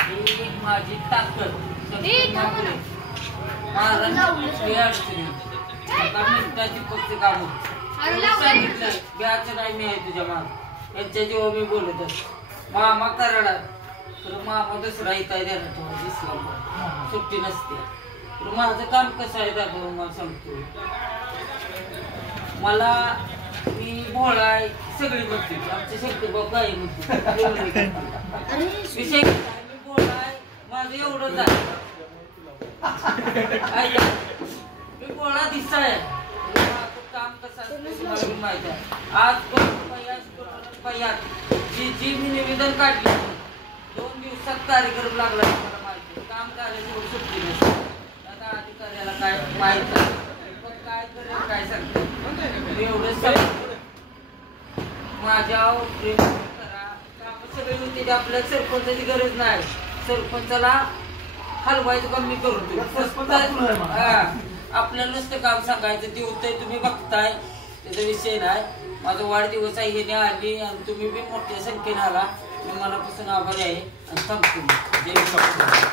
ही माझी ताकद अडचणी मिनिटाची फक्त काम सांगितलं घ्यायचं नाही मी आहे तुझ्या माग यांच्या जेव्हा मी बोलतच मामा कराडात तर मामा दुसरा इथं देणार दिसला सुट्टी नसते तर माझं काम कसं आहे दाखव मला सांगतो मला मी भोळा आहे सगळी म्हणते आमच्या शक्ती बाबा आहे म्हणते विषय मी भोळा आहे माझं एवढंच आहे मी भोळा दिसता आहे काम कसं माहिती आहे आज जी मी निवेदन काढले 2 दिवसात कार्यक्रम लागला मला माहिती काम करायची सुट्टी नसते आता अधिकाऱ्याला काय माहित पण काय करेल काय सांगते एवढंच सांगतो माझ्यावर प्रेम करा काम सगळे होते आपल्या सरपंचाची गरज नाही सरपंचाला हलवायचं काम मी करून आपल्याला नुसतं काम सांगायचं ते होतंय तुम्ही बघताय त्याचा विषय नाही माझा वाढदिवस आहे हे आली आणि तुम्ही बी मोठ्या संख्येने आला मी मनापासून आभारी आहे आणि थांबतो. जय